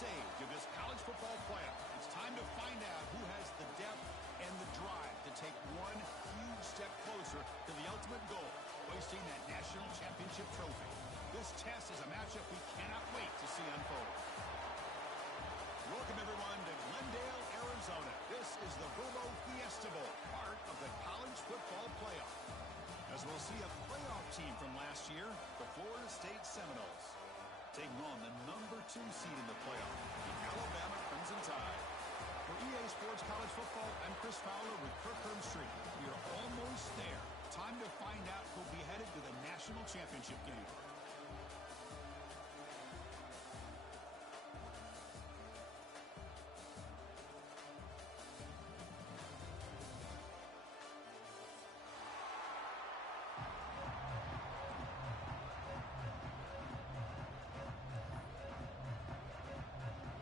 stage of this college football playoff. It's time to find out who has the depth and the drive to take one huge step closer to the ultimate goal, hoisting that national championship trophy. This test is a matchup we cannot wait to see unfold. Welcome, everyone, to Glendale, Arizona. This is the Bama Fiesta Bowl, part of the college football playoff. As we'll see a playoff team from last year, the Florida State Seminoles, taking on the #2 seed in the playoff, the Alabama Crimson Tide. For EA Sports College Football, I'm Chris Fowler with Kirk Herbstreit. We are almost there. Time to find out who'll be headed to the national championship game.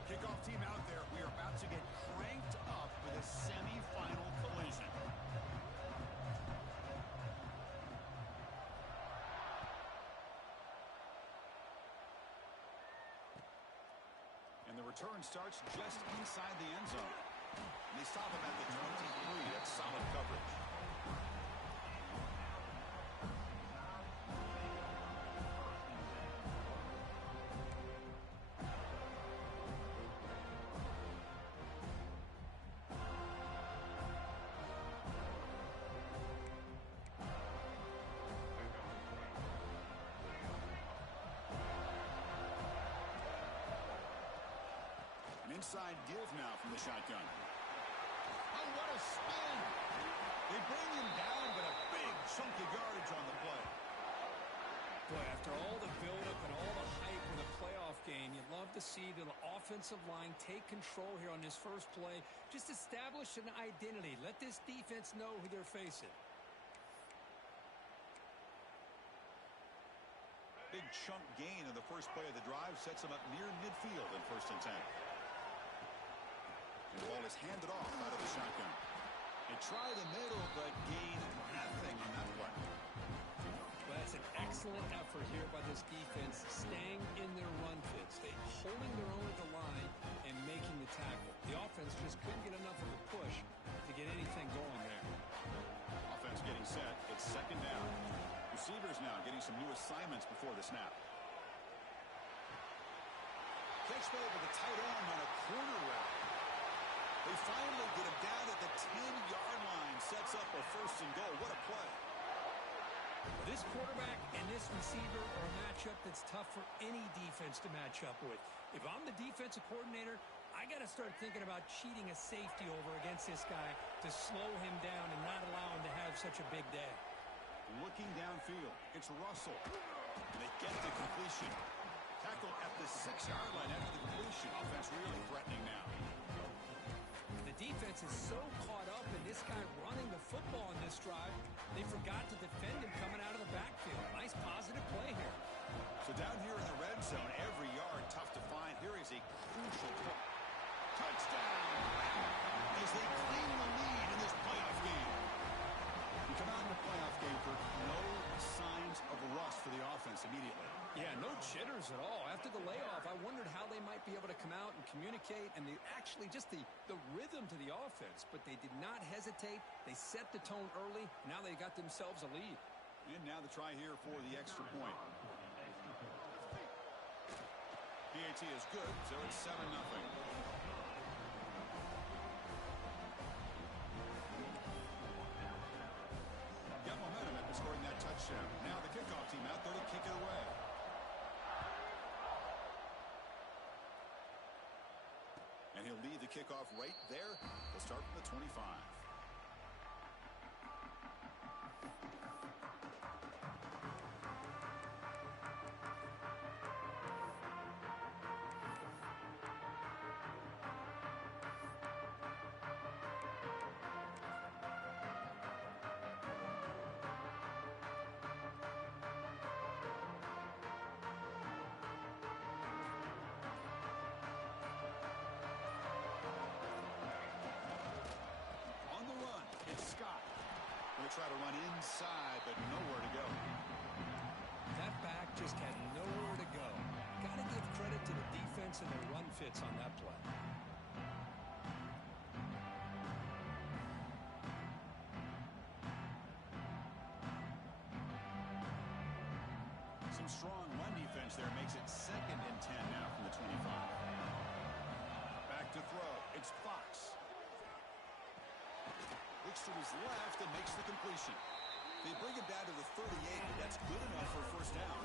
Kickoff team out there. We are about to get cranked up for the semi-final collision. And the return starts just inside the end zone. And they stop him at the 23. That's solid coverage. Inside deals now from the shotgun. Oh, what a spin! They bring him down, but a big chunk of yardage on the play. Boy, after all the buildup and all the hype in the playoff game, you'd love to see the offensive line take control here on this first play. Just establish an identity. Let this defense know who they're facing. Big chunk gain of the first play of the drive sets him up near midfield in 1st and 10. And the ball is handed off out of the shotgun. They try the middle, but gain nothing on that play. Well, that's an excellent effort here by this defense, staying in their run fits. They holding their own at the line and making the tackle. The offense just couldn't get enough of a push to get anything going there. Offense getting set. It's 2nd down. Receivers now getting some new assignments before the snap. Catch made with the tight end on a corner route. They finally get him down at the 10-yard line. Sets up a 1st and goal. What a play. This quarterback and this receiver are a matchup that's tough for any defense to match up with. If I'm the defensive coordinator, I got to start thinking about cheating a safety over against this guy to slow him down and not allow him to have such a big day. Looking downfield, it's Russell. And they get the completion. Tackled at the 6-yard line after the completion. Offense really threatening now. The defense is so caught up in this guy running the football in this drive, they forgot to defend him coming out of the backfield. Nice positive play here. So down here in the red zone, every yard tough to find. Here is a crucial play. Touchdown! As they claim the lead in this playoff game. You come out in the playoff game for no signs of rust for the offense immediately. Yeah, no jitters at all. After the layoff, I wondered how they might be able to come out and communicate and actually just the rhythm to the offense. But they did not hesitate. They set the tone early. Now they got themselves a lead. And now the try here for the extra point. PAT is good, so it's 7-0. Got momentum after scoring that touchdown. Now the kickoff team out there to kick it away. And he'll lead the kickoff right there. They'll start from the 25. Try to run inside, but nowhere to go. That back just had nowhere to go. Got to give credit to the defense and their run fits on that play. Some strong run defense there makes it 2nd and 10 now from the 25. Back to throw. It's Fox. Looks to his left and makes the completion. They bring it down to the 38, but that's good enough for a first down.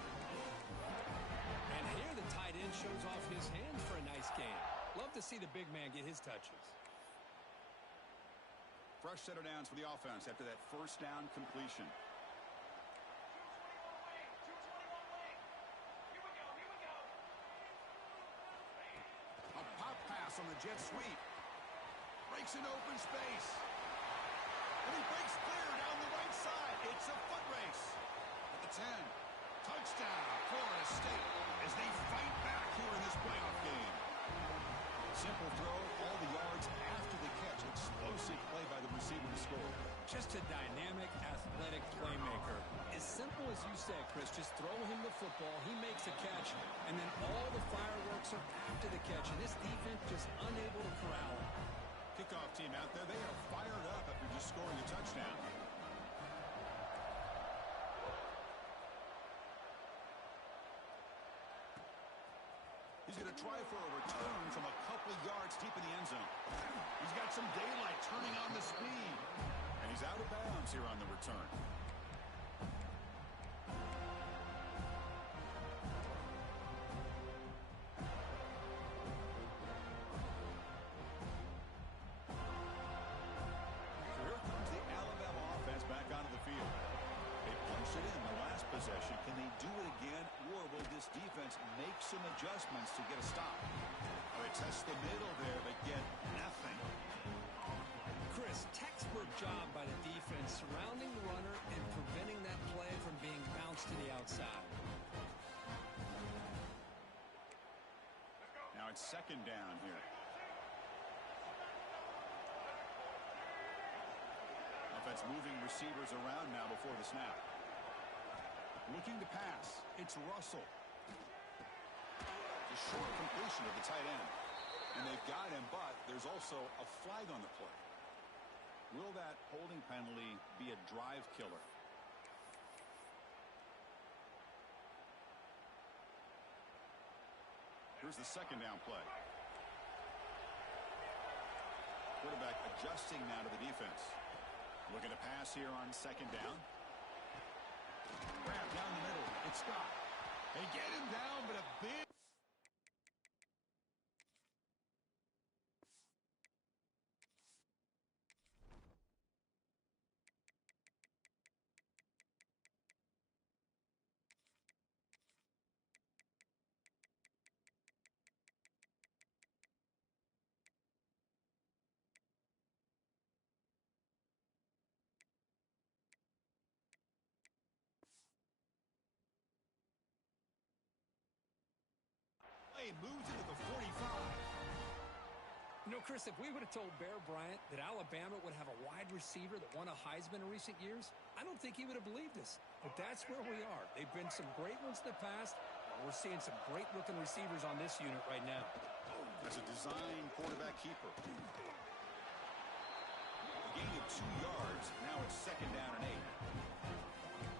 And here the tight end shows off his hands for a nice game. Love to see the big man get his touches. Fresh set of downs for the offense after that first down completion. A pop pass on the jet sweep. Breaks an open space. And he breaks clear down the right side. It's a foot race. At the 10. Touchdown, Florida State, as they fight back here in this playoff game. Simple throw, all the yards after the catch. Explosive play by the receiver to score. Just a dynamic, athletic playmaker. As simple as you said, Chris, just throw him the football, he makes a catch, and then all the fireworks are after the catch, and this defense just unable to corral him. Kickoff team out there, they are fired up after just scoring a touchdown. He's going to try for a return from a couple yards deep in the end zone. He's got some daylight turning on the speed. And he's out of bounds here on the return. Here comes the Alabama offense back onto the field. They punched it in the last possession. Can they do it again, or will this defense make some adjustments to get a stop? They test the middle there, but get nothing. Chris, textbook job by the defense surrounding the runner and preventing that play from being bounced to the outside. Now it's 2nd down here. Offense moving receivers around now before the snap. Looking to pass. It's Russell. A short completion of the tight end. And they've got him, but there's also a flag on the play. Will that holding penalty be a drive killer? Here's the 2nd down play. Quarterback adjusting now to the defense. Looking to pass here on 2nd down. Grab down the middle. It's Scott. They get him down, but a big... moves into the 45. You know, Chris, if we would have told Bear Bryant that Alabama would have a wide receiver that won a Heisman in recent years, I don't think he would have believed us. But that's where we are. They've been some great ones in the past. We're seeing some great-looking receivers on this unit right now. That's a design quarterback keeper. A gain of 2 yards. Now it's 2nd down and 8.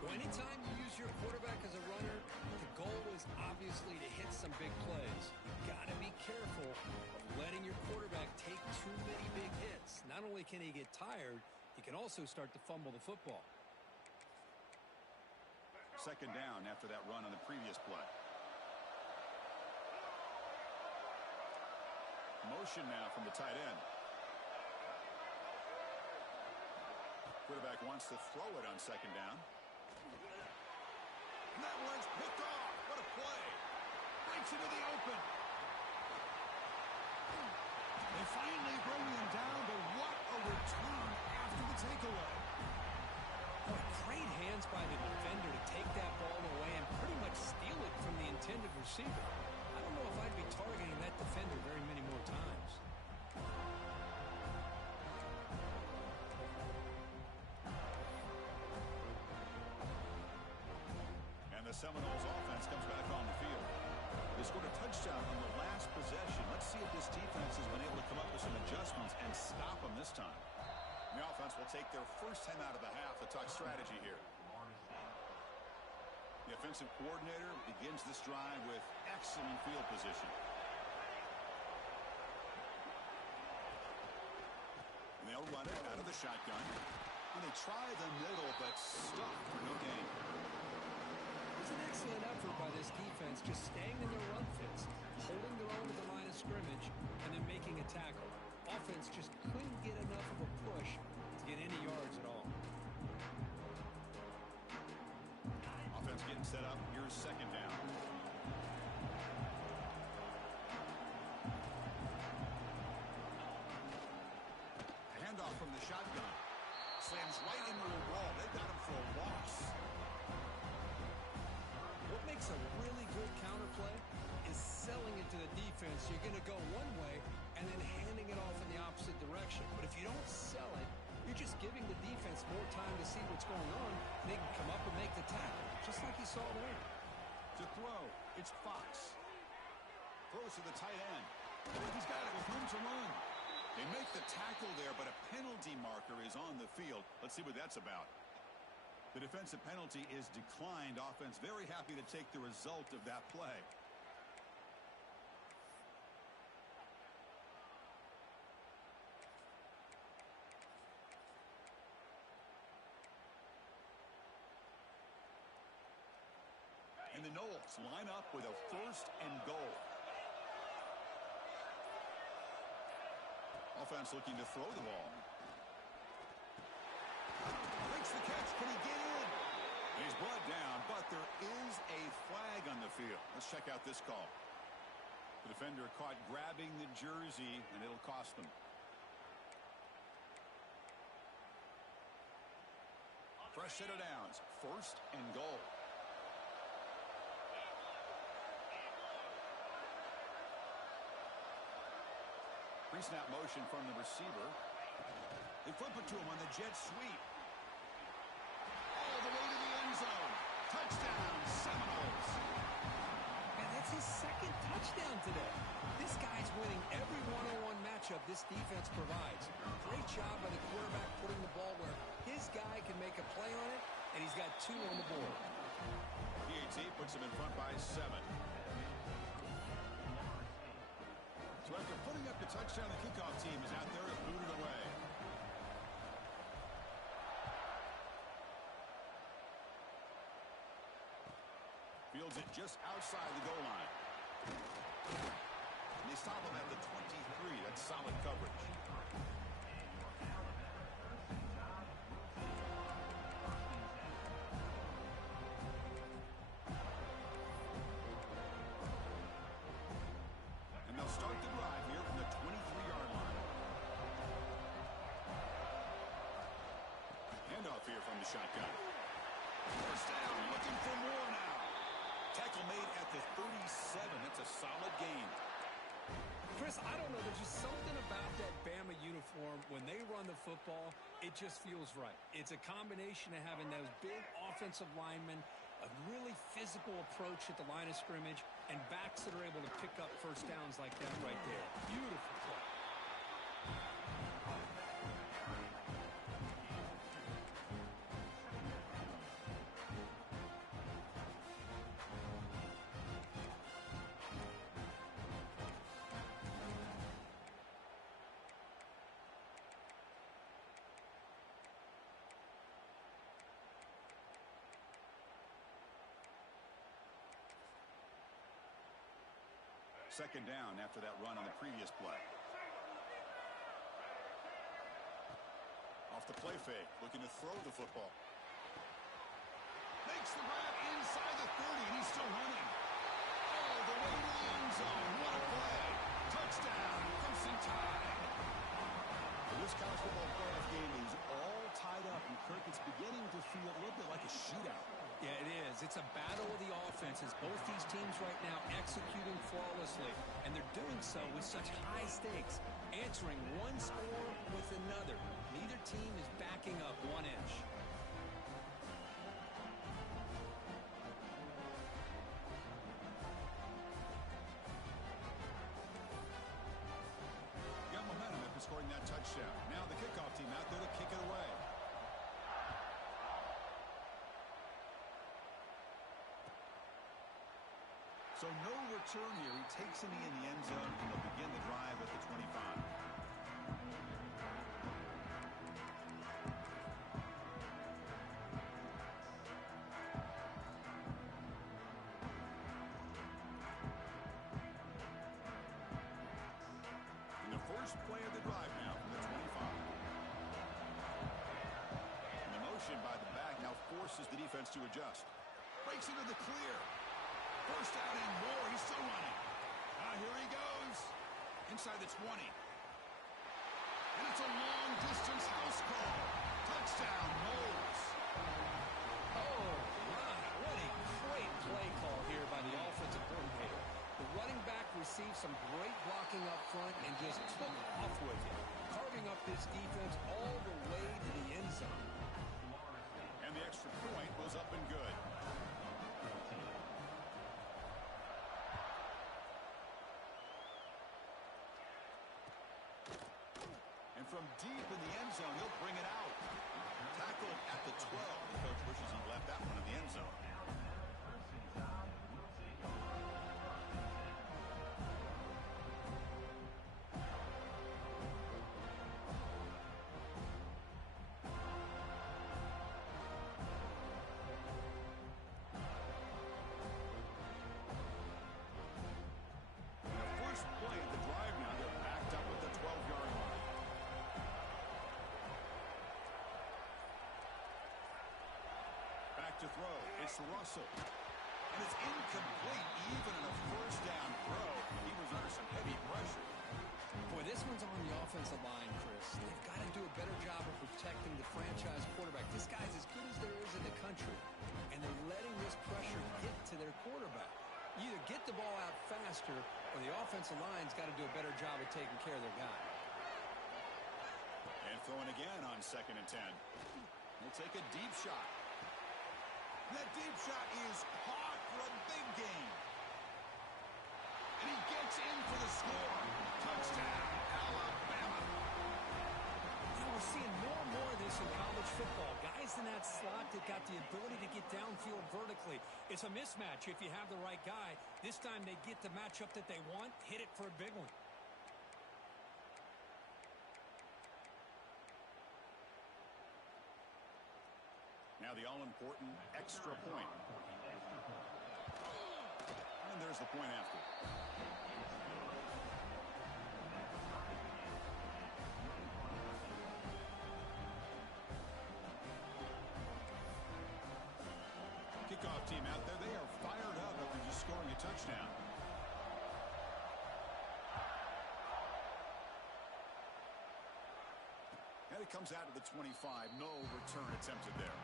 Well, anytime you use your quarterback as a runner, the goal is obviously to hit some big plays. Got to be careful of letting your quarterback take too many big hits. Not only can he get tired, he can also start to fumble the football. 2nd down after that run on the previous play. Motion now from the tight end. Quarterback wants to throw it on 2nd down. And that one's picked off. What a play. Breaks into the open. They finally bring him down, but what a return after the takeaway. Boy, great hands by the defender to take that ball away and pretty much steal it from the intended receiver. I don't know if I'd be targeting that defender very many more times. And the Seminoles offense comes back on the field. They scored a touchdown on the last possession. Let's see if this defense has been able to come up with some adjustments and stop them this time. The offense will take their first time out of the half to talk strategy here. The offensive coordinator begins this drive with excellent field position. And they'll run it out of the shotgun. And they try the middle, but stuck for no gain. It's an excellent effort by this defense, just staying in their run fits, holding their own to the line of scrimmage, and then making a tackle. Offense just couldn't get enough of a push to get any yards at all. Offense getting set up. Here's second down. A handoff from the shotgun. Slams right into a wall. They got him for a loss. What makes a really good counter play is selling it to the defense. You're going to go one way and then handing it off in the opposite direction. But if you don't sell it, you're just giving the defense more time to see what's going on. They can come up and make the tackle, just like you saw there. To throw, it's Fox. Throws to the tight end. He's got it with room to run. They make the tackle there, but a penalty marker is on the field. Let's see what that's about. The defensive penalty is declined. Offense very happy to take the result of that play. And the Knowles line up with a first and goal. Offense looking to throw the ball. Makes the catch. Can he get in? He's brought down, but there is a flag on the field. Let's check out this call. The defender caught grabbing the jersey, and it'll cost them. Fresh set of downs. First and goal. Pre-snap motion from the receiver. They flip it to him on the jet sweep. All the way to the end zone. Touchdown, Seminoles. And that's his second touchdown today. This guy's winning every one-on-one matchup this defense provides. Great job by the quarterback putting the ball where his guy can make a play on it, and he's got 2 on the board. PAT puts him in front by 7. So after putting up the touchdown, the kickoff team is out there to boot it away. Fields it just outside the goal line. And they stop him at the 23. That's solid coverage. And they'll start the drive here from the 23-yard line. Handoff here from the shotgun. First down, looking for more now. Tackle made at the 37. That's a solid gain. Chris, I don't know. There's just something about that Bama uniform. When they run the football, it just feels right. It's a combination of having those big offensive linemen, a really physical approach at the line of scrimmage, and backs that are able to pick up first downs like that right there. Beautiful play. Second down after that run on the previous play. Off the play fake, looking to throw the football. Makes the grab inside the 30, and he's still running. All the way to the end zone. What a play. Touchdown, Crimson Tide. This college football playoff game is all tied up, and Kirk, it's beginning to feel a little bit like a shootout. Yeah, it is. It's a battle of the offenses. Both these teams right now executing flawlessly, and they're doing so with such high stakes, answering one score with another. Neither team is backing up 1 inch. touchdown. Now the kickoff team out there to kick it away. So no return here. He takes a knee in the end zone, and they'll begin the drive at the 25. And the first play of the drive now from the 25. And the motion by the back now forces the defense to adjust. Breaks into the clear. First down and more. He's still running. Here he goes. Inside the 20. And it's a long-distance house call. Touchdown, Moles. Oh, my. What a great play call here by the offensive coordinator. The running back received some great blocking up front and just took off with it, carving up this defense all the way to the end zone. And the extra point was up and good. From deep in the end zone, he'll bring it out. Tackled at the 12. The coach wishes he left that one in the end zone. And the first play of the drive now, they're backed up at the 12-yard line. To throw. It's Russell. And it's incomplete even in a first down throw. He was under some heavy pressure. Boy, this one's on the offensive line, Chris. They've got to do a better job of protecting the franchise quarterback. This guy's as good as there is in the country. And they're letting this pressure get to their quarterback. You either get the ball out faster or the offensive line's got to do a better job of taking care of their guy. And throwing again on 2nd and 10. He'll take a deep shot. That deep shot is caught for a big gain. And he gets in for the score. Touchdown, Alabama. You know, we're seeing more and more of this in college football. Guys in that slot that got the ability to get downfield vertically. It's a mismatch if you have the right guy. This time they get the matchup that they want, hit it for a big one. Now the all-important extra point. And there's the point after. Kickoff team out there. They are fired up after just scoring a touchdown. And it comes out to the 25. No return attempted there.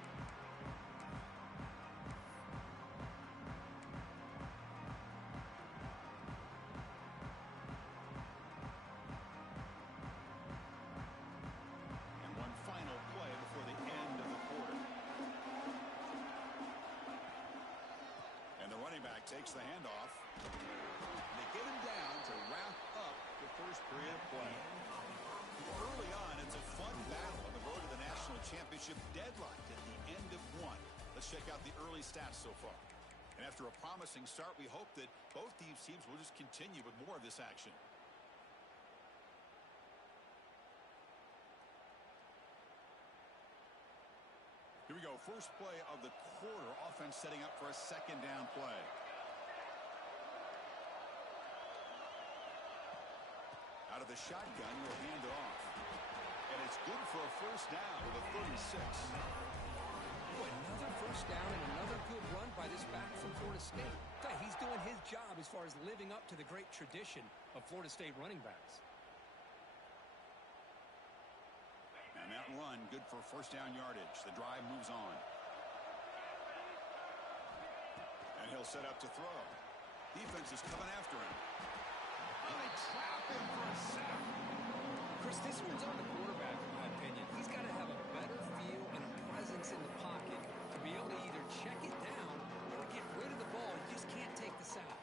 And one final play before the end of the quarter. And the running back takes the handoff. They get him down to wrap up the first period of play. Early on, it's a fun battle on the road to the national championship, deadlocked at the end of one. Let's check out the early stats so far. And after a promising start, we hope that both these teams will just continue with more of this action. Here we go. First play of the quarter. Offense setting up for a 2nd down play. Out of the shotgun, will hand it off. And it's good for a first down with a 36. Boy, another first down and another good run by this back from Florida State. He's doing his job as far as living up to the great tradition of Florida State running backs. And that run, good for first down yardage. The drive moves on. And he'll set up to throw. Defense is coming after him. And they trap him for a sack. Chris, this one's on the quarterback, in my opinion. He's got to have a better feel and a presence in the pocket to be able to either check it down or get rid of the ball. He just can't take the sack.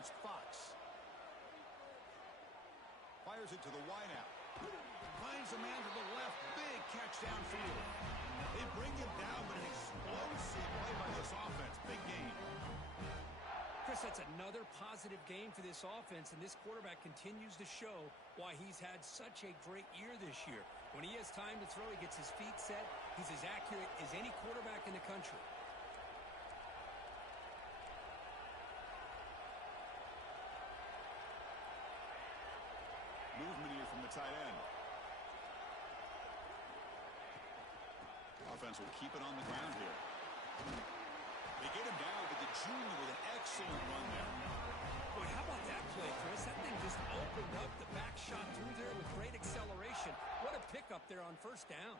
It's Fox. Fires it to the wideout. Finds a man to the left. Big catch downfield. They bring him down, but an explosive play by this offense. Big gain. Chris, that's another positive game for this offense, and this quarterback continues to show why he's had such a great year this year. When he has time to throw, he gets his feet set. He's as accurate as any quarterback in the country. Movement here from the tight end. Offense will keep it on the ground here. They get him down, but the junior with an excellent run there. Boy, how about that play, Chris? That thing just opened up. The back shot through there with great acceleration. What a pickup there on first down.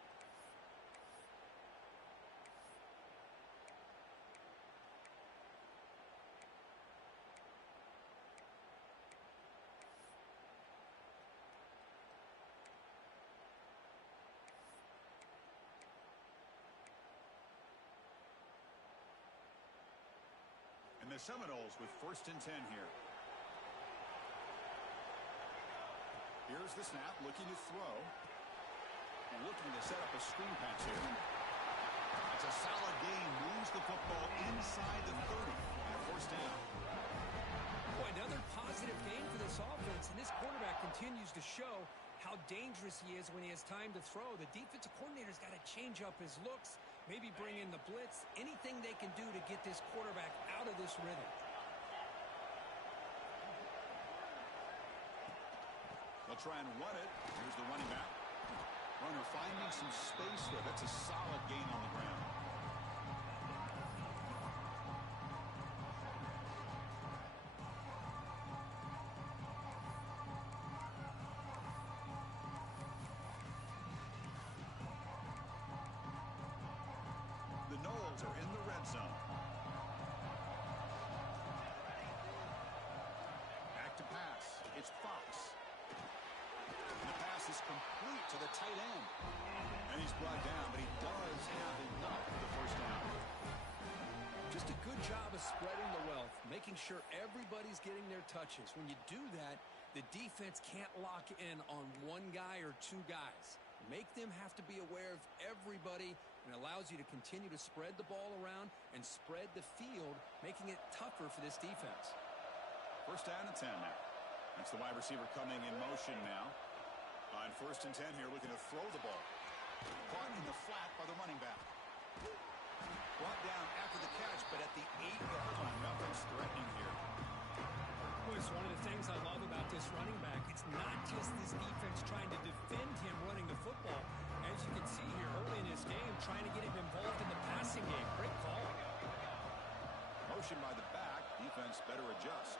And the Seminoles with 1st and 10 here. Here's the snap, looking to throw. Looking to set up a screen pass here. It's a solid gain, moves the football inside the 30 and a 1st down. Boy, another positive game for this offense, and this quarterback continues to show how dangerous he is when he has time to throw. The defensive coordinator's got to change up his looks, maybe bring in the blitz, anything they can do to get this quarterback out of this rhythm. They'll try and run it. Here's the running back. Runner finding some space there. That's a solid gain on the ground. The Noles are in the red zone. Back to pass. It's Fox. The pass is complete to the tight end. And he's brought down, but he does have enough for the 1st down. Just a good job of spreading the wealth, making sure everybody's getting their touches. When you do that, the defense can't lock in on one guy or two guys. Make them have to be aware of everybody, and allows you to continue to spread the ball around and spread the field, making it tougher for this defense. 1st down and 10 now. That's the wide receiver coming in motion now. On 1st and 10 here, looking to throw the ball. Caught in the flat by the running back. Brought down after the catch, but at the 8-yard line, nothing's threatening here. Well, it's one of the things I love about this running back. It's not just this defense trying to defend him running the football. As you can see here early in this game, trying to get him involved in the passing game. Great call. Motion by the back. Defense better adjust.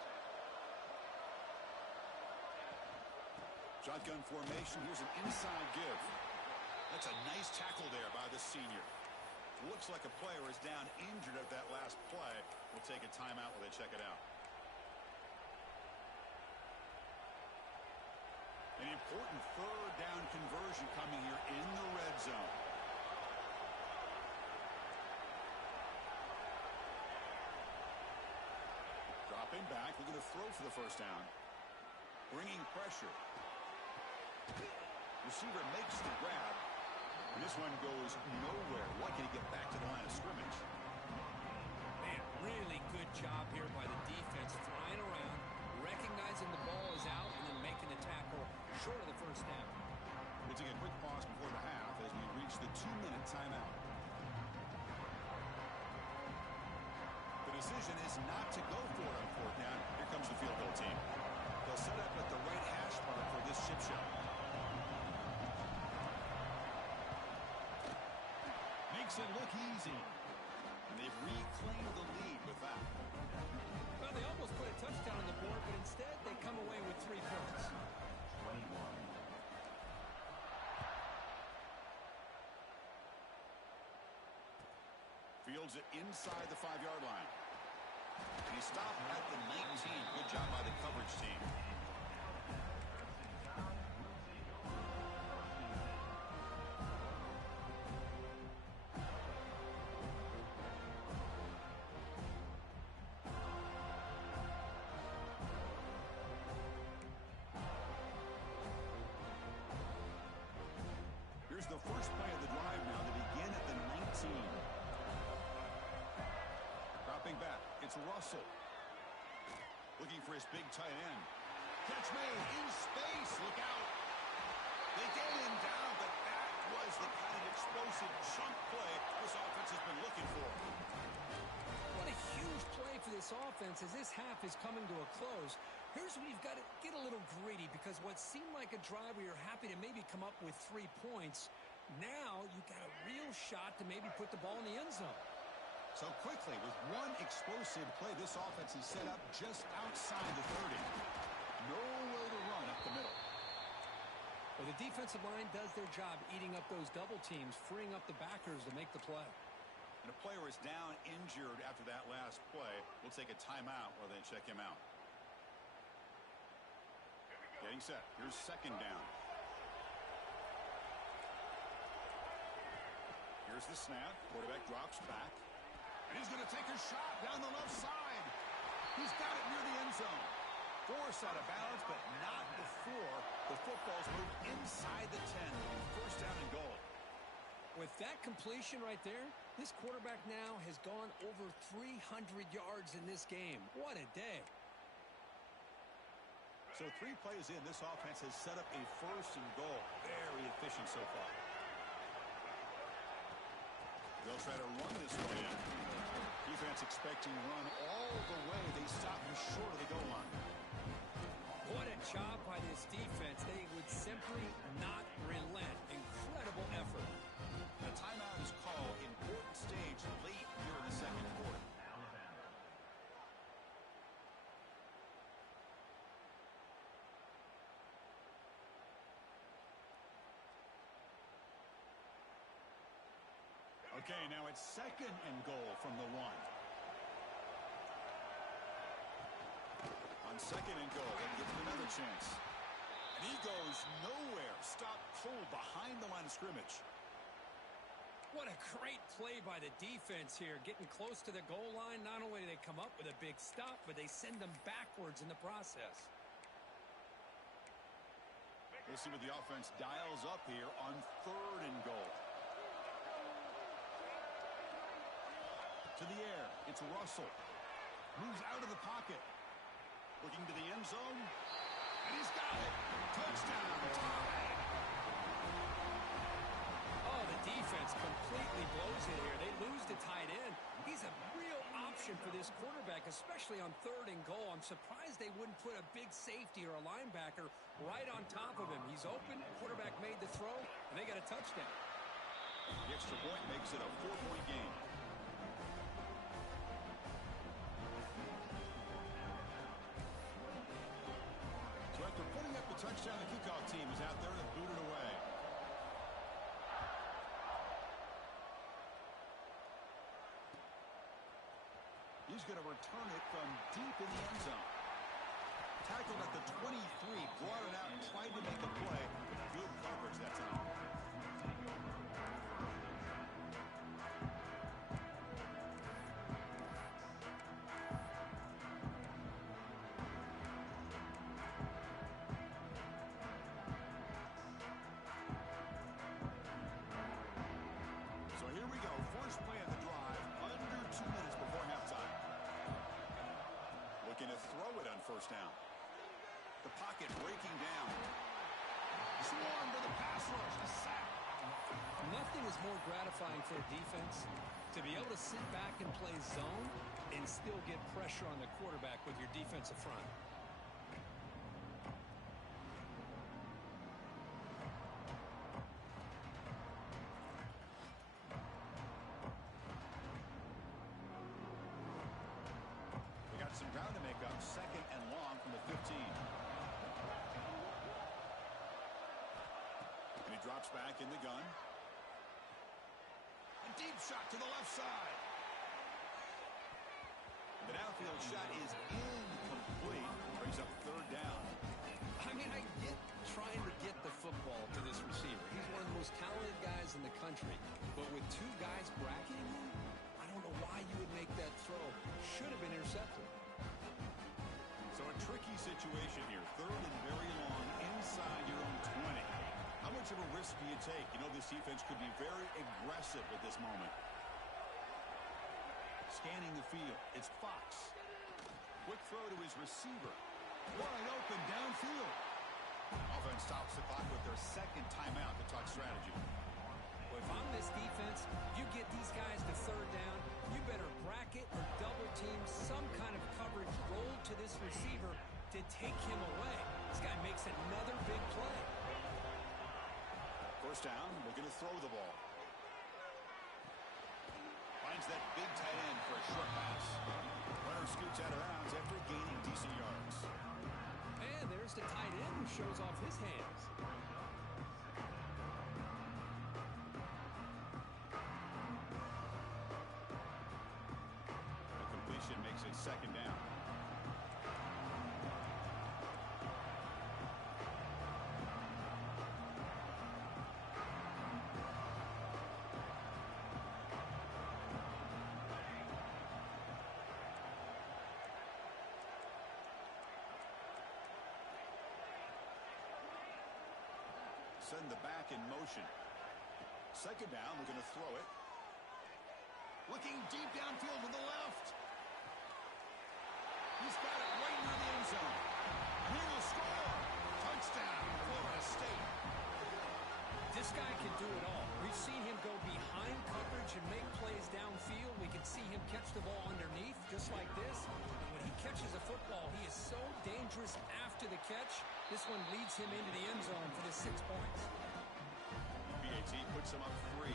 Shotgun formation. Here's an inside give. That's a nice tackle there by the senior. Looks like a player is down injured at that last play. We'll take a timeout while they check it out. An important 3rd down conversion coming here in the red zone. Dropping back, looking to throw for the 1st down. Bringing pressure. Receiver makes the grab. And this one goes nowhere. Lucky to get back to the line of scrimmage. Man, really good job here by the defense, flying around, recognizing the ball is out, and then making the tackle short of the 1st down. We'll take a quick pause before the half as we reach the 2-minute timeout. The decision is not to go for it on 4th down. Here comes the field goal team. They'll set up at the right hash mark for this chip shot. Makes it look easy. And they've reclaimed the lead with that. Well, they almost put a touchdown on the board, but instead they come away with 3 points. 21. Fields it inside the 5-yard line. And he stopped at the 19. Good job by the coverage team. seam. Dropping back, it's Russell. Looking for his big tight end. Catch made in space. Look out. They get him down, but that was the kind of explosive chunk play this offense has been looking for. What a huge play for this offense as this half is coming to a close. Here's where you've got to get a little greedy, because what seemed like a drive where you're happy to maybe come up with 3 points, now you've got a real shot to maybe put the ball in the end zone. So quickly, with one explosive play, this offense is set up just outside the 30. No way to run up the middle. Well, the defensive line does their job eating up those double teams, freeing up the backers to make the play. And a player is down injured after that last play. We'll take a timeout while they check him out. Getting set. Here's second down. Here's the snap. Quarterback drops back. And he's going to take a shot down the left side. He's got it near the end zone. Forced out of bounds, but not before the football's moved inside the 10. First down and goal. With that completion right there, this quarterback now has gone over 300 yards in this game. What a day. So 3 plays in, this offense has set up a first and goal. Very efficient so far. They'll try to run this one in. Defense expecting to run all the way. They stop him short of the goal line. What a job by this defense. They would simply not relent. Incredible effort. A timeout is called. Important stage late here in the second quarter. Okay, now it's second and goal from the 1. On second and goal, they'll give him another chance. And he goes nowhere. Stop pulled behind the line of scrimmage. What a great play by the defense here. Getting close to the goal line, not only do they come up with a big stop, but they send them backwards in the process. We'll see what the offense dials up here on third and goal. To the air, it's Russell. Moves out of the pocket. Looking to the end zone. And he's got it. Touchdown. Oh, the defense completely blows it here. They lose to tight end. He's a real option for this quarterback, especially on third and goal. I'm surprised they wouldn't put a big safety or a linebacker right on top of him. He's open. Quarterback made the throw, and they got a touchdown. The extra point makes it a 4-point game. So after putting up the touchdown, the kickoff team is out there to boot it away. He's going to return it from deep in the end zone. Tackled at the 23, brought it out and tried to make a play. Good coverage that time. So here we go. First play of the drive, under 2 minutes before halftime. Looking to throw it on first down. The pocket breaking down. Swarm to the pass rush. A sack. Nothing is more gratifying for a defense to be able to sit back and play zone and still get pressure on the quarterback with your defensive front. We got some ground to make up. Second and long from the 15. And he drops back in the gun. A deep shot to the left side. The downfield shot is incomplete. Brings up third down. I mean, I get trying to get the football to this receiver. He's one of the most talented guys in the country. But with 2 guys bracketing him, I don't know why you would make that throw. Should have been intercepted. So a tricky situation here. Third and very long inside your own 20. How much of a risk do you take? You know, this defense could be very aggressive at this moment. Scanning the field. It's Fox. Quick throw to his receiver. Wide open downfield. Offense stops the clock with their second timeout to talk strategy. Well, if I'm this defense, you get these guys to third down, you better bracket or double team some kind of coverage roll to this receiver to take him away. This guy makes another big play. First down, looking to throw the ball. Finds that big tight end for a short pass. Runner scoots out of bounds after gaining decent yards. And there's the tight end who shows off his hands. The completion makes it second down. Send the back in motion. Second down, looking to throw it. Looking deep downfield to the left. He's got it right near the end zone. He will score. Touchdown, Florida State. This guy can do it all. We've seen him go behind coverage and make plays downfield. We can see him catch the ball underneath, just like this. And when he catches a football, he is so dangerous after the catch. This one leads him into the end zone for the 6 points. BAT puts him up 3.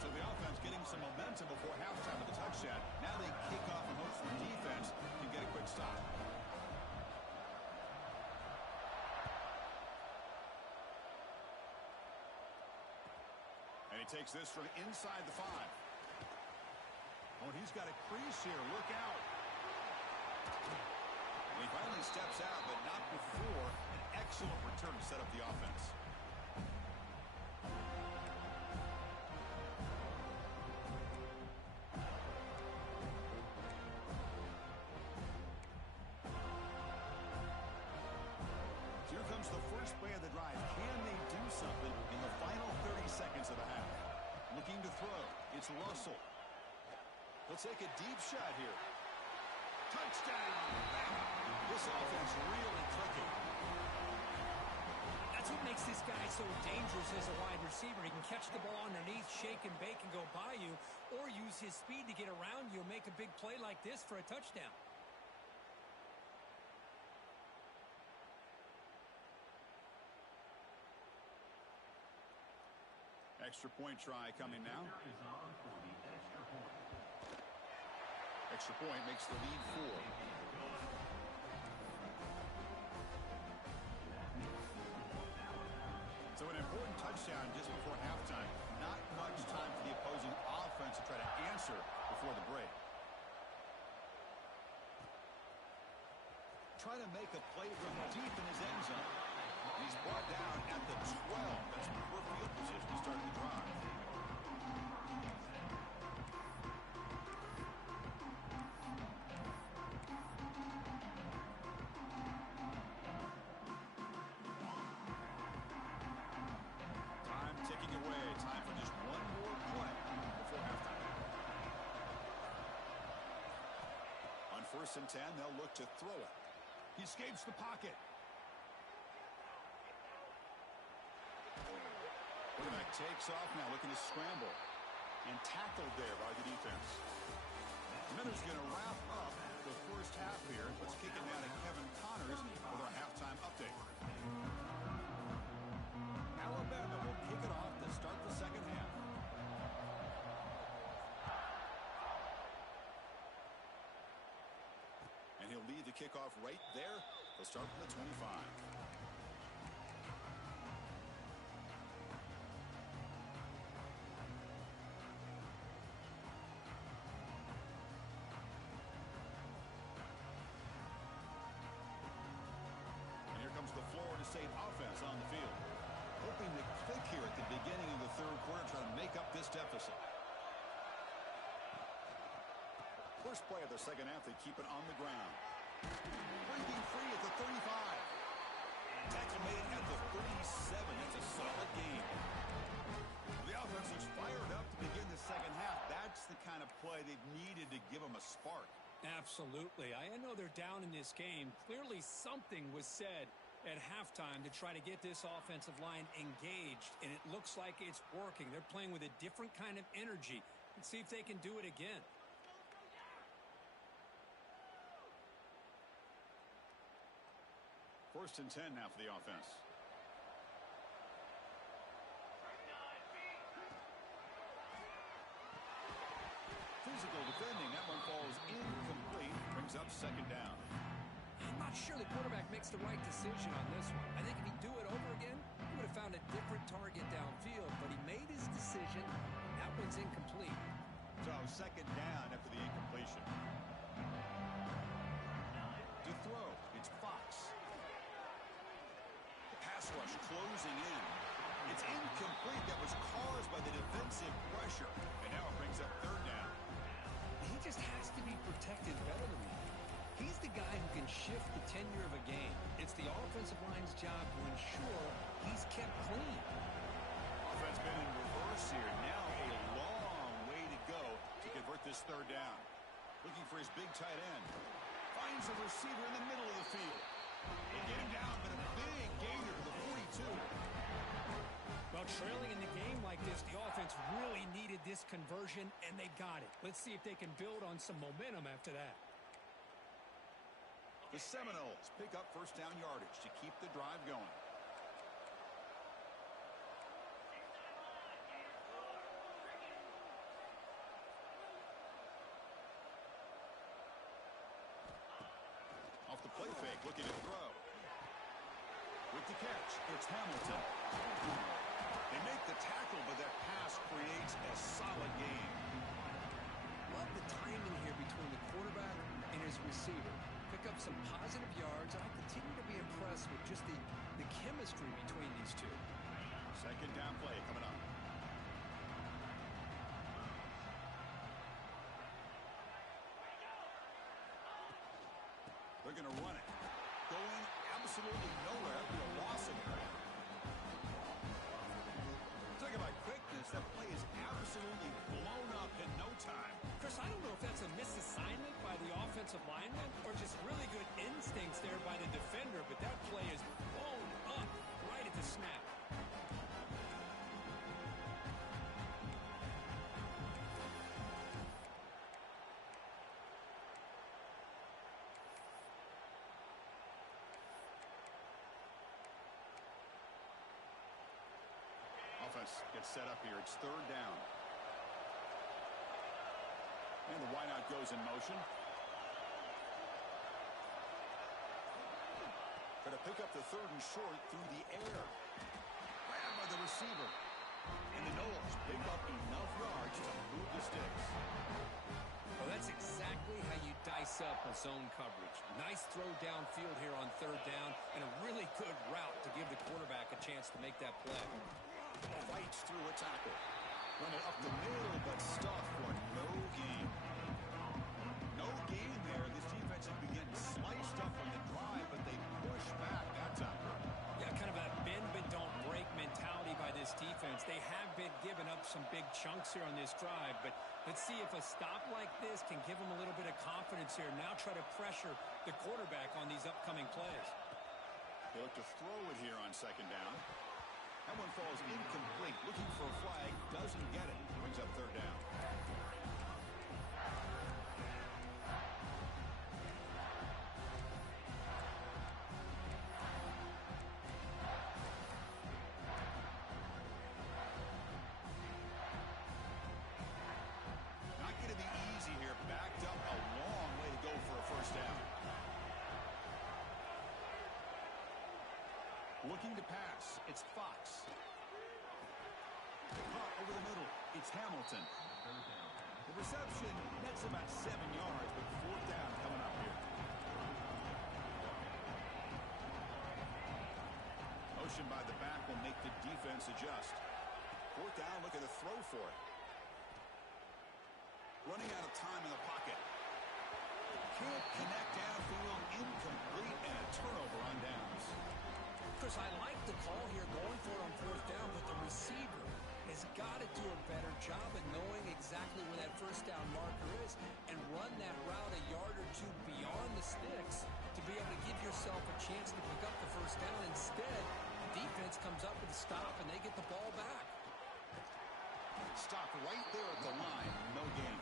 So the offense getting some momentum before halftime with the touchdown. Now they kick off and hopes the defense can get a quick stop. And he takes this from inside the 5. Oh, he's got a crease here. Look out. And he finally steps out, but not before an excellent return to set up the offense. Here comes the first play of the drive. Can they do something in the final 30 seconds of the half? Looking to throw. It's Russell. He'll take a deep shot here. Touchdown! Bama! This offense really clicking. That's what makes this guy so dangerous as a wide receiver. He can catch the ball underneath, shake and bake and go by you, or use his speed to get around you and make a big play like this for a touchdown. Extra point try coming now. Extra point makes the lead 4. So an important touchdown just before halftime. Not much time for the opposing offense to try to answer before the break. Try to make a play from deep in his end zone. He's brought down at the 12. That's poor field position to start the drive. Time ticking away. Time for just one more play before halftime. On 1st and 10, they'll look to throw it. He escapes the pocket. Quarterback takes off now, looking to scramble. And tackled there by the defense. Minner's going to wrap up the first half here. Let's kick it down to Kevin Connors with our halftime update. Alabama will kick it off to start the second half. And he'll lead the kickoff right there. They'll start from the 25. The Florida State offense on the field. Hoping to click here at the beginning of the third quarter, trying to make up this deficit. First play of the second half, they keep it on the ground. Breaking free at the 35. Tackle made at the 37. That's a solid game. The offense looks fired up to begin the second half. That's the kind of play they've needed to give them a spark. Absolutely. I know they're down in this game. Clearly something was said at halftime to try to get this offensive line engaged, and it looks like it's working. They're playing with a different kind of energy. Let's see if they can do it again. First and 10 now for the offense. Physical defending. That one falls incomplete. Brings up second down. I'm not sure the quarterback makes the right decision on this one. I think if he'd do it over again, he would have found a different target downfield, but he made his decision. That one's incomplete. So second down after the incompletion. To throw, it's Fox. The pass rush closing in. It's incomplete. That was caused by the defensive pressure. And now it brings up third down. He just has to be protected better than that. He's the guy who can shift the tenure of a game. It's the offensive line's job to ensure he's kept clean. Offense been in reverse here. Now a long way to go to convert this third down. Looking for his big tight end. Finds a receiver in the middle of the field. They get him down, but a big gainer to the 42. Well, trailing in the game like this, the offense really needed this conversion, and they got it. Let's see if they can build on some momentum after that. The Seminoles pick up first down yardage to keep the drive going. Off the play fake, looking to throw. With the catch, it's Hamilton. They make the tackle, but that pass creates a solid gain. Love the timing here between the quarterback and his receiver. Pick up some positive yards, and I continue to be impressed with just the chemistry between these two. Second down play coming up. They're going to run it. Going absolutely nowhere. Be a loss of ground. Talk about quickness. That play is absolutely blown up in no time. Chris, I don't know if that's a misassignment by the offensive lineman or just really good instincts there by the defender, but that play is blown up right at the snap. Offense gets set up here. It's third down. And the wideout goes in motion. Going to pick up the third and short through the air. Grabbed by the receiver. And the Noles pick up enough yards to move the sticks. Well, that's exactly how you dice up a zone coverage. Nice throw downfield here on third down, and a really good route to give the quarterback a chance to make that play. Fights through a tackle. Run it up the middle, but stuffed for no gain. No gain there. This defense has been getting sliced up on the drive, but they push back that time. Yeah, kind of a bend but don't break mentality by this defense. They have been giving up some big chunks here on this drive, but let's see if a stop like this can give them a little bit of confidence here. Now try to pressure the quarterback on these upcoming plays. They look to throw it here on second down. That one falls incomplete. Looking for a flag. Doesn't get it. Brings up third down. Not going to be easy here. Backed up a long way to go for a first down. Looking to pass. It's Fox. Caught over the middle. It's Hamilton. The reception nets about 7 yards, but fourth down coming up here. Motion by the back will make the defense adjust. Fourth down, looking to throw for it. Running out of time in the pocket. Can't connect downfield, incomplete, and a turnover on downs. Chris, I like the call here going for it on fourth down, but the receiver has got to do a better job of knowing exactly where that first down marker is and run that route a yard or two beyond the sticks to be able to give yourself a chance to pick up the first down. Instead, the defense comes up with a stop and they get the ball back. Stop right there at the line. No gain.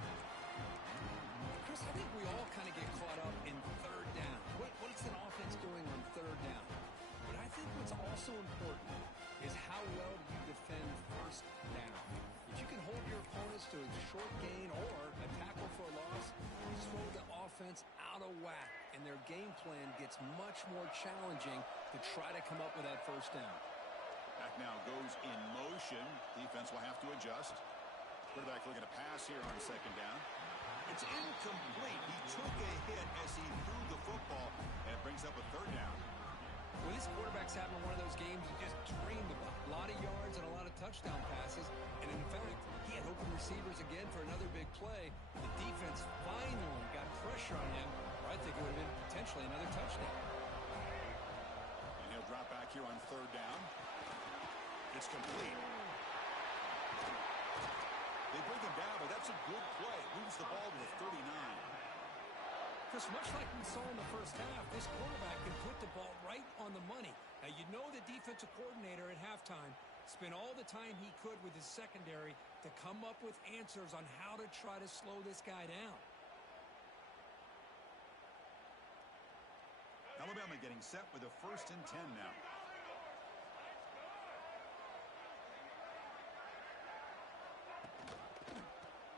Chris, I think we all kind of get caught up in third down. What's an offense doing on third down? But I think what's also important is how well you defend first down. If you can hold your opponents to a short gain or a tackle for a loss, you throw the offense out of whack, and their game plan gets much more challenging to try to come up with that first down. Back now goes in motion. Defense will have to adjust. Quarterback looking to pass here on second down. It's incomplete. He took a hit as he threw the football, and it brings up a third down. Well, this quarterback's having one of those games he just dreamed about. A lot of yards and a lot of touchdown passes. And in fact, he had open receivers again for another big play. The defense finally got pressure on him, or I think it would have been potentially another touchdown. And he'll drop back here on third down. It's complete. They bring him down, but that's a good play. Moves the ball to the 39. Chris, much like we saw in the first half, this quarterback can put the ball right on the money. Now, you know the defensive coordinator at halftime spent all the time he could with his secondary to come up with answers on how to try to slow this guy down. Alabama getting set with a 1st and 10 now.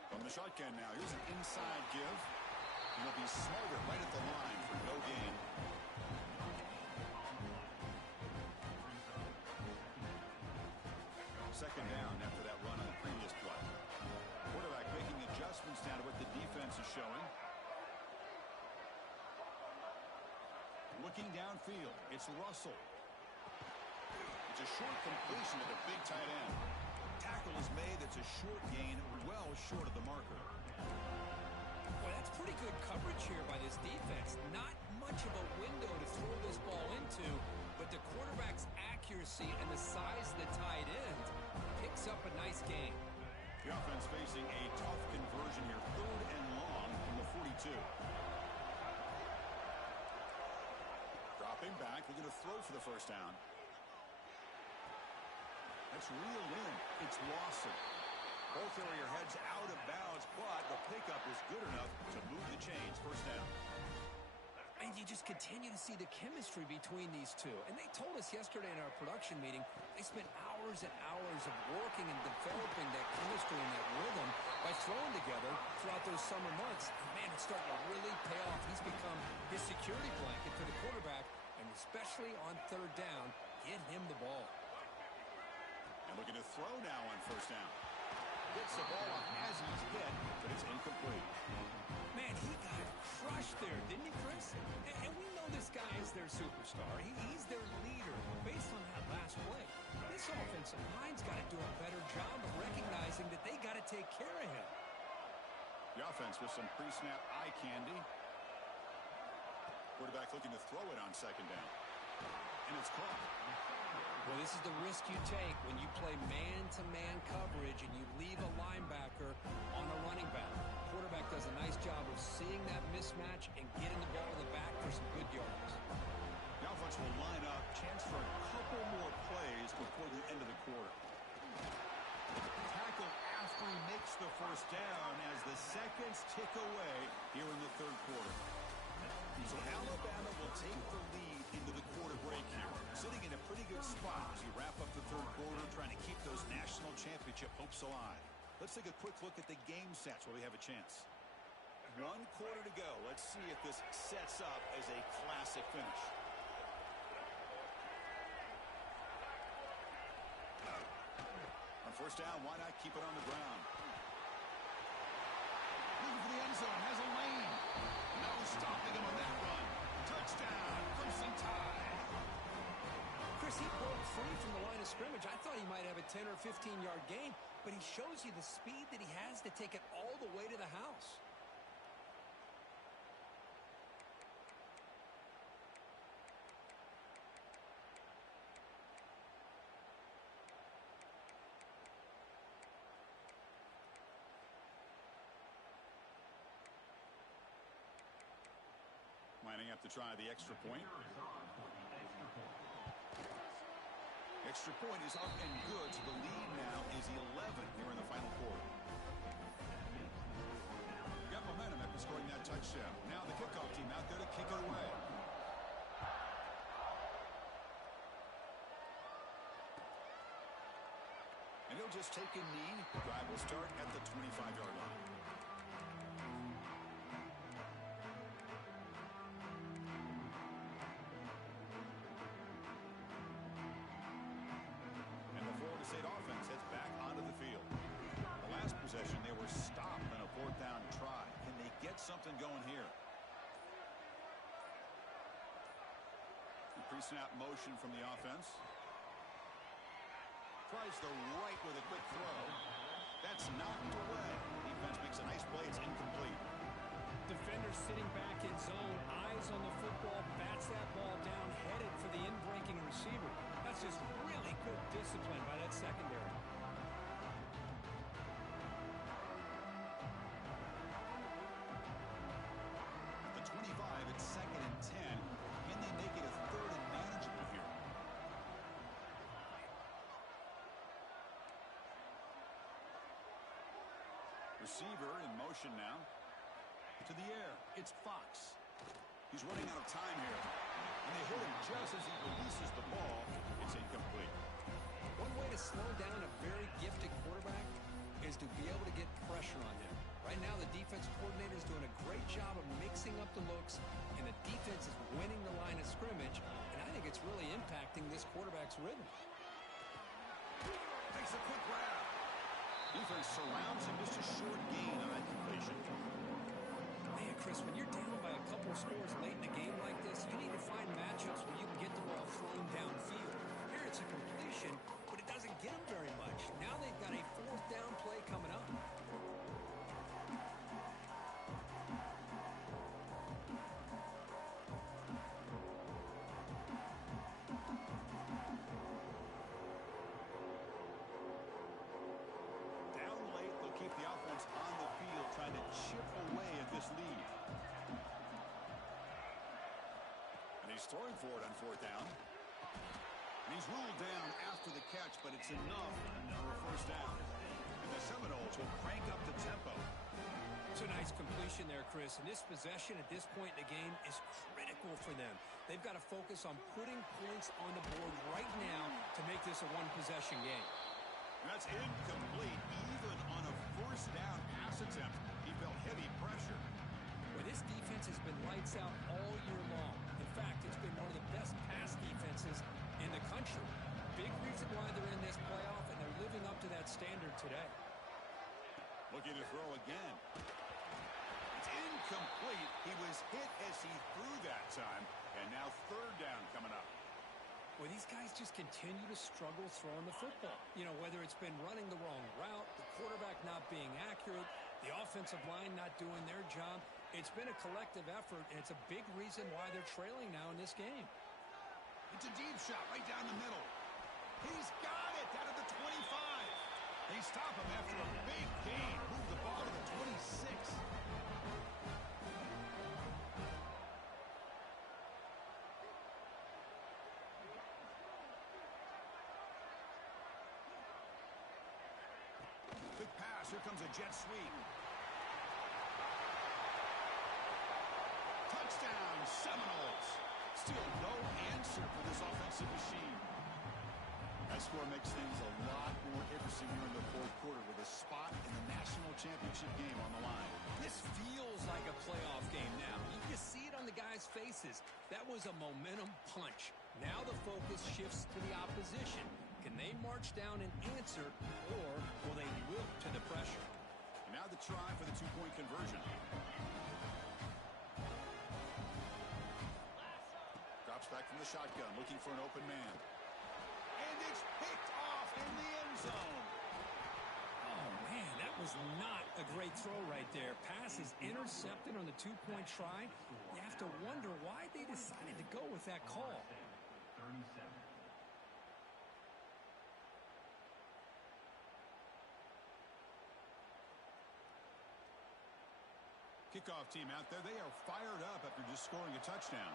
From the shotgun now, here's an inside give. He'll be smarter right at the line for no gain. Second down after that run on the previous play. Quarterback making adjustments now to what the defense is showing. Looking downfield, it's Russell. It's a short completion to the big tight end. Tackle is made. That's a short gain, well short of the marker. Well, that's pretty good coverage here by this defense. Not much of a window to throw this ball into, but the quarterback's accuracy and the size of the tight end picks up a nice gain. The offense facing a tough conversion here, 3rd and long from the 42. Dropping back, looking to throw for the first down. That's reeled in. It's Lawson. Both area heads out of bounds, but the pickup is good enough to move the chains. First down. And you just continue to see the chemistry between these two. And they told us yesterday in our production meeting, they spent hours and hours of working and developing that chemistry and that rhythm by throwing together throughout those summer months. And man, it's starting to really pay off. He's become his security blanket for the quarterback, and especially on third down, get him the ball. And looking to throw now on first down. Gets the ball off as he's hit, but it's incomplete. Man, he got crushed there, didn't he, Chris? And we know this guy is their superstar. He's their leader based on that last play. This offensive line's got to do a better job of recognizing that they got to take care of him. The offense with some pre-snap eye candy. Quarterback looking to throw it on second down. And it's caught. Well, this is the risk you take when you play man-to-man coverage and you leave a linebacker on a running back. Quarterback does a nice job of seeing that mismatch and getting the ball in the back for some good yards. The offense will line up. Chance for a couple more plays before the end of the quarter. Tackle after he makes the first down as the seconds tick away here in the third quarter. So Alabama will take the lead into the quarter break here, sitting in a pretty good spot as you wrap up the third quarter, trying to keep those national championship hopes alive. Let's take a quick look at the game sets where we have a chance. 1 quarter to go. Let's see if this sets up as a classic finish. On first down, why not keep it on the ground? Looking for the end zone, has a lane. No stopping him on that run. Touchdown, Crimson Tide. Chris, he broke free from the line of scrimmage. I thought he might have a 10 or 15-yard gain, but he shows you the speed that he has to take it all the way to the house. Lining up to try the extra point. Extra point is up and good. So the lead now is 11 here in the final quarter. Got momentum after scoring that touchdown. Now the kickoff team out there to kick it away. And he'll just take a knee. The drive will start at the 25-yard line. And the Florida State offense heads back onto the field. The last possession, they were stopped on a fourth down try. Can they get something going here? Pre-snap motion from the offense. Tries the right with a quick throw. That's knocked away. Defense makes a nice play. It's incomplete. Defender sitting back in zone, eyes on the football, bats that ball down, headed for the in-breaking receiver. That's just really good discipline by that secondary. The 25, it's 2nd and 10. Can they make it a 3rd and manageable here? Receiver in motion now. To the air. It's Fox. He's running out of time here. And they hit him just as he releases the ball. It's incomplete. One way to slow down a very gifted quarterback is to be able to get pressure on him. Right now, the defense coordinator is doing a great job of mixing up the looks, and the defense is winning the line of scrimmage, and I think it's really impacting this quarterback's rhythm. Takes a quick grab. Defense surrounds him, just a short gain on that completion. Man, Chris, when you're down by a couple scores late in a game like this, you need to find matchups where you can get the ball thrown downfield. Here it's a completion, but it doesn't get them very much. Now they've got a 4th down play coming up. Throwing for it on 4th down. And he's ruled down after the catch, but it's enough for a 1st down. And the Seminoles will crank up the tempo. It's a nice completion there, Chris. And this possession at this point in the game is critical for them. They've got to focus on putting points on the board right now to make this a one-possession game. And that's incomplete. Even on a 1st down pass attempt, he felt heavy pressure. Well, this defense has been lights out all year long. In fact, it's been one of the best pass defenses in the country. Big reason why they're in this playoff, and they're living up to that standard today. Looking to throw again. It's incomplete. He was hit as he threw that time, and now 3rd down coming up. Well, these guys just continue to struggle throwing the football. You know, whether it's been running the wrong route, the quarterback not being accurate, the offensive line not doing their job. It's been a collective effort, and it's a big reason why they're trailing now in this game. It's a deep shot right down the middle. He's got it out of the 25. They stop him after a big gain. Move the ball to the 26. Quick pass. Here comes a jet sweep. Touchdown, Seminoles. Still no answer for this offensive machine. That score makes things a lot more interesting here in the 4th quarter with a spot in the national championship game on the line. This feels like a playoff game now. You can see it on the guys' faces. That was a momentum punch. Now the focus shifts to the opposition. Can they march down and answer, or will they wilt to the pressure? And now the try for the 2-point conversion. Drops back from the shotgun, looking for an open man. And it's picked off in the end zone. Oh, man, that was not a great throw right there. Pass is intercepted on the 2-point try. You have to wonder why they decided to go with that call. kickoff team out there, they are fired up after just scoring a touchdown.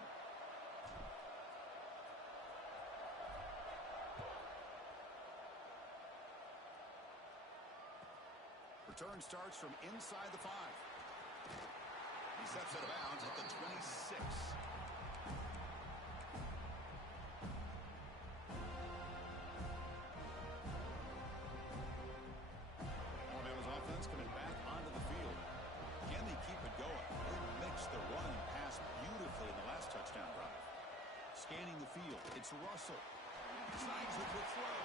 Return starts from inside the 5. He steps out of bounds at the 26. Alabama's offense coming back onto the field. Can they keep it going? They mixed the run and pass beautifully in the last touchdown drive. Scanning the field, it's Russell. Snags the quick throw.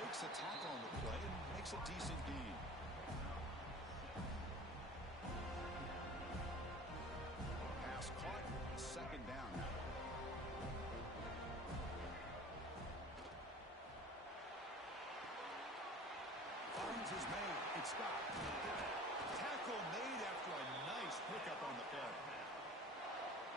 Breaks a tackle on the play and makes a decent gain. Pass caught, second down now. Finds his man. It's Scott. Tackle made after a nice pickup on the play.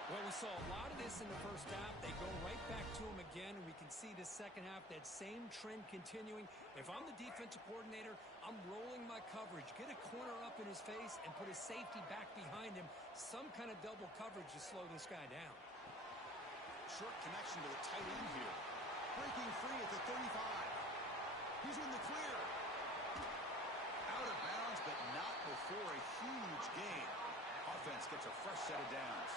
Well, we saw a lot of this in the first half. They go right back to him again, and we can see the second half, that same trend continuing. If I'm the defensive coordinator, I'm rolling my coverage. Get a corner up in his face and put a safety back behind him. Some kind of double coverage to slow this guy down. Short connection to the tight end here. Breaking free at the 35. He's in the clear. Out of bounds, but not before a huge gain. Offense gets a fresh set of downs.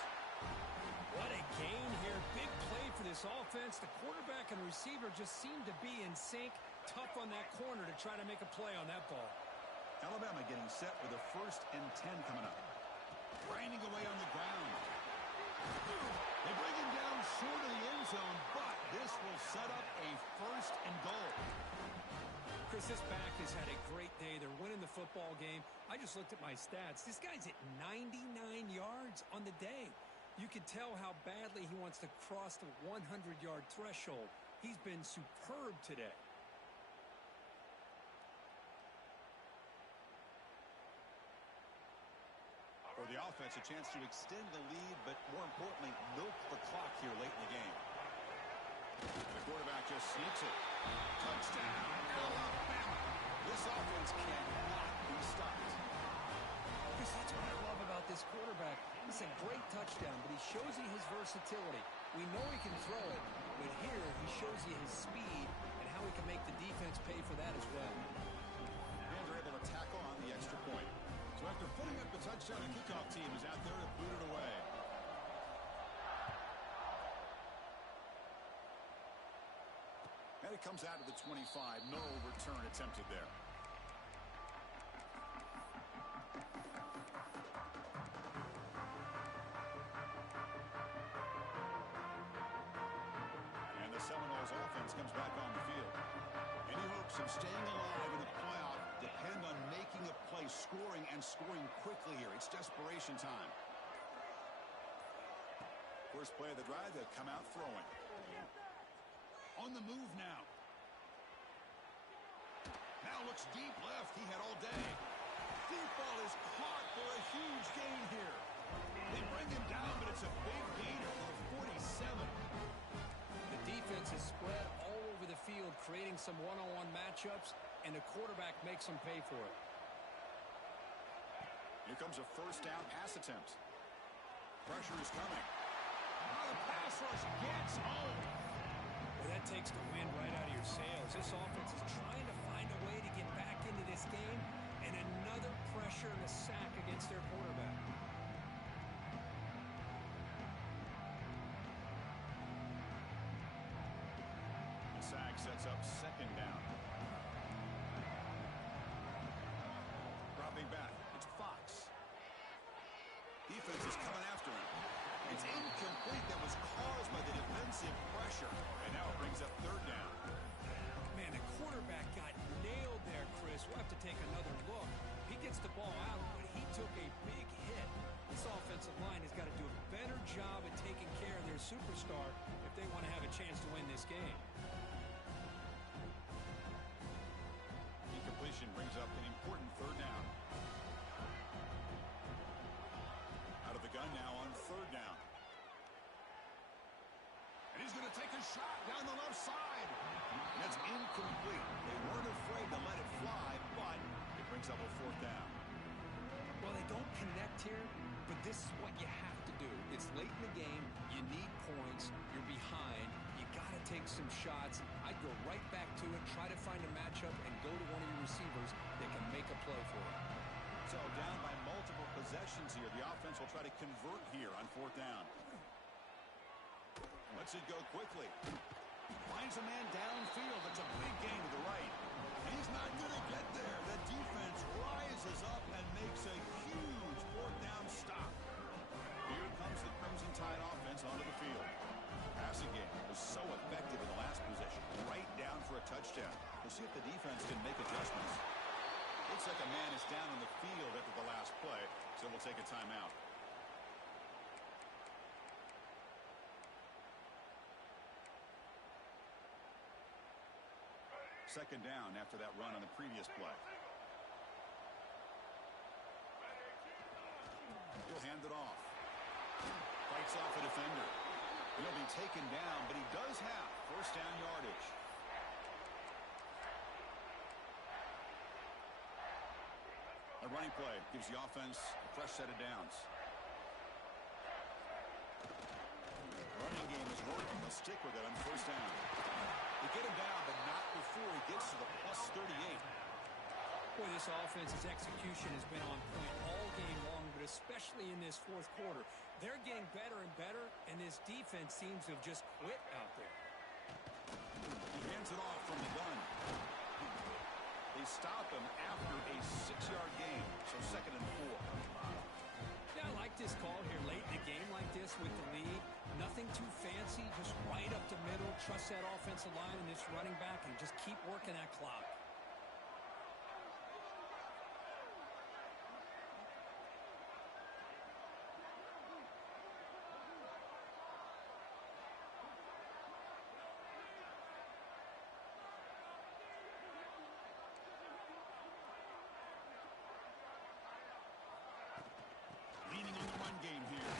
What a gain here. Big play for this offense. The quarterback and receiver just seem to be in sync. Tough on that corner to try to make a play on that ball. Alabama getting set with a 1st and 10 coming up. Grinding away on the ground. They bring him down short of the end zone, but this will set up a 1st and goal. Chris, this back has had a great day. They're winning the football game. I just looked at my stats. This guy's at 99 yards on the day. You can tell how badly he wants to cross the 100-yard threshold. He's been superb today. For the offense, a chance to extend the lead, but more importantly, milk the clock here late in the game. And the quarterback just sneaks it. Touchdown, Alabama. This offense cannot be stopped. Chris, that's what I love about this quarterback. It's a great touchdown, but he shows you his versatility. We know he can throw it, but here he shows you his speed and how he can make the defense pay for that as well. And they're able to tackle on the extra point. So after putting up the touchdown, the kickoff team is out there to boot it away. And it comes out of the 25. No return attempted there. And the Seminoles offense comes back on the field. Any hopes of staying alive in the playoff depend on making a play, scoring, and scoring quickly here. It's desperation time. First play of the drive, they come out throwing. On the move now. Now looks deep left. He had all day. Deep ball is caught for a huge gain here. They bring him down, but it's a big gainer for 47. The defense is spread all over the field, creating some one-on-one matchups, and the quarterback makes them pay for it. Here comes a 1st down pass attempt. Pressure is coming. Now the pass rush gets home. Well, that takes the wind right out of your sails. This offense is trying to find a way to get back into this game, and another pressure and a sack against their quarterback. The sack sets up 2nd down. Dropping back, it's Fox. Defense is coming after him. It's incomplete. That was caused by the defensive pressure. And now it brings up 3rd down. Man, the quarterback got nailed there, Chris. We'll have to take another look. He gets the ball out, but he took a big hit. This offensive line has got to do a better job at taking care of their superstar if they want to have a chance to win this game. Incompletion brings up an important 3rd down. Out of the gun now on 3rd down. And he's going to take a shot down the left side. That's incomplete. They weren't afraid to let it fly, but it brings up a 4th down. Well, they don't connect here, but but this is what you have to do. It's late in the game. You need points. You're behind. You got to take some shots. I'd go right back to it, try to find a matchup, and go to one of your receivers that can make a play for you. So down by multiple possessions here. The offense will try to convert here on 4th down. Lets it go quickly. Finds a man downfield. That's a big gain to the right. He's not going to get there. The defense rises up and makes a huge 4th down stop. Here comes the Crimson Tide offense onto the field. Passing game was so effective in the last possession. Right down for a touchdown. We'll see if the defense can make adjustments. Looks like a man is down on the field after the last play, so we'll take a timeout. Second down after that run on the previous play. He'll hand it off. Fights off a defender. He'll be taken down, but he does have 1st down yardage. A running play gives the offense a fresh set of downs. Running game is working. They'll stick with it on 1st down. They get him down, but not before he gets to the +38. Boy, this offense's execution has been on point all game long, but especially in this 4th quarter. They're getting better and better, and this defense seems to have just quit out there. He hands it off from the gun. They stop him after a 6-yard gain, so 2nd and 4. Yeah, I like this call here late in a game like this with the lead. Nothing too fancy, just right up the middle. Trust that offensive line and this running back and just keep working that clock. Leaning on the run game here.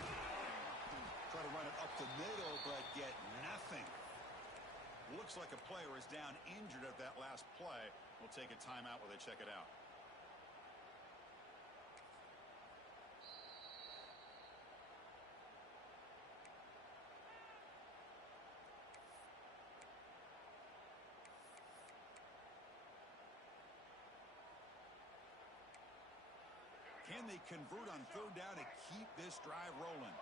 Try to run it up the middle, but get nothing. Looks like a player is down injured at that last play. We'll take a timeout while they check it out. Can they convert on 3rd down to keep this drive rolling?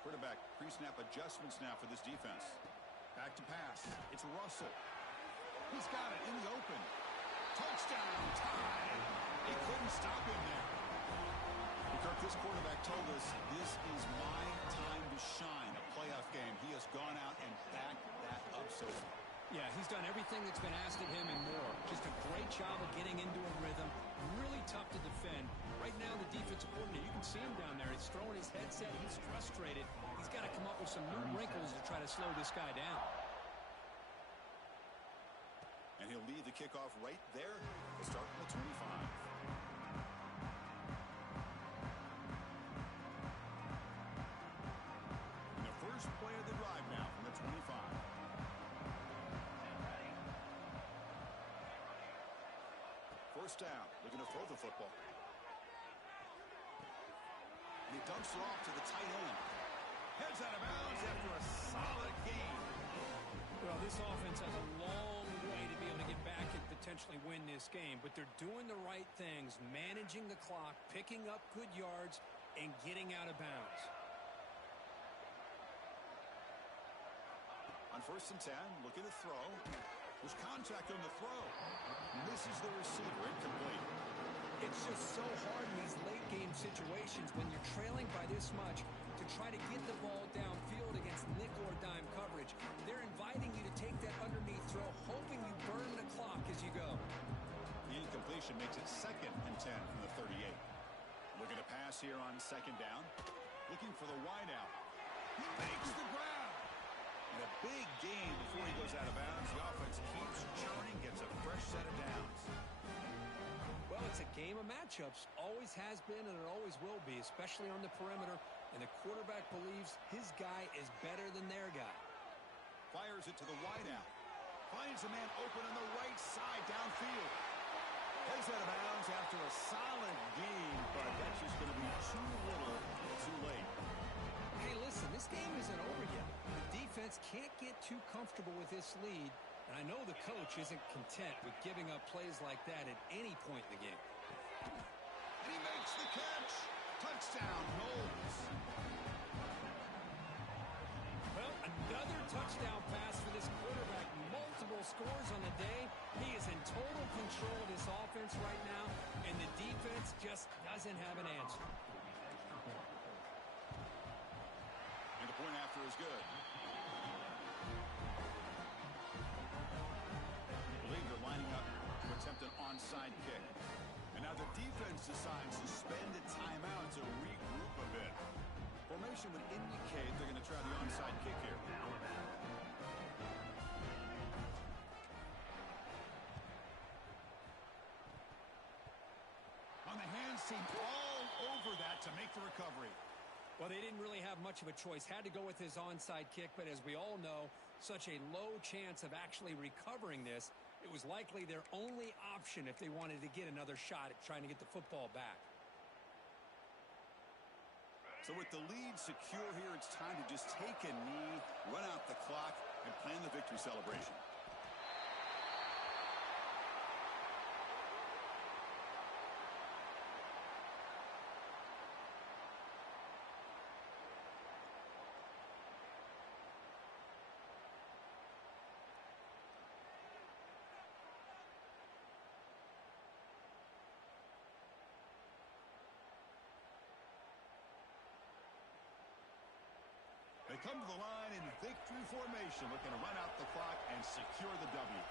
Quarterback pre-snap adjustments now for this defense. Back to pass. It's Russell. He's got it in the open. Touchdown, Tide. They couldn't stop him there. Kirk, this quarterback told us this is my time to shine. A playoff game. He has gone out and backed that up so far. Yeah, he's done everything that's been asked of him and more. Just a great job of getting into a rhythm. Really tough to defend. Right now, the defensive coordinator, you can see him down there. He's throwing his headset. He's frustrated. He's got to come up with some new wrinkles to try to slow this guy down. And he'll lead the kickoff right there. We'll start from the 25. And the first play of the drive now from the 25. First down, looking to throw the football. And he dumps it off to the tight end. Heads out of bounds after a solid gain. Well, this offense has a long way to be able to get back and potentially win this game, but they're doing the right things, managing the clock, picking up good yards, and getting out of bounds. On 1st and 10, looking to throw. There's contact on the throw. Misses the receiver, incomplete. It's just so hard in these late game situations when you're trailing by this much to try to get the ball downfield against nickel or dime coverage. They're inviting you to take that underneath throw, hoping you burn the clock as you go. The incompletion makes it 2nd and 10 from the 38. Looking to pass here on 2nd down. Looking for the wideout. He makes the grab. And a big gain before he goes out of bounds. The offense keeps churning, gets a fresh set of downs. Well, it's a game of matchups. Always has been and it always will be, especially on the perimeter. And the quarterback believes his guy is better than their guy. Fires it to the wideout. Finds a man open on the right side downfield. Heads out of bounds after a solid gain, but that's just going to be too little to too late. Hey, listen, this game isn't over yet. The defense can't get too comfortable with this lead, and I know the coach isn't content with giving up plays like that at any point in the game. And he makes the catch. Touchdown, Knowles. Well, another touchdown pass for this quarterback. Multiple scores on the day. He is in total control of this offense right now, and the defense just doesn't have an answer. And the point after is good. I believe they're lining up to attempt an onside kick. And now the defense decides to spend a timeout to regroup a bit. Formation would indicate they're going to try the onside kick here. On the hands team, all over that to make the recovery. Well, they didn't really have much of a choice. Had to go with his onside kick, but as we all know, such a low chance of actually recovering this. It was likely their only option if they wanted to get another shot at trying to get the football back. So with the lead secure here, it's time to just take a knee, run out the clock, and plan the victory celebration. They come to the line in victory formation, looking to run out the clock and secure the W.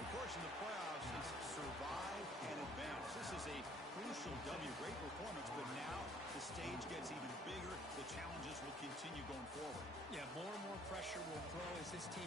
Of course, in the playoffs, is survive and advance. This is a crucial W. Great performance, but now the stage gets even bigger. The challenges will continue going forward. Yeah, more and more pressure will grow as this team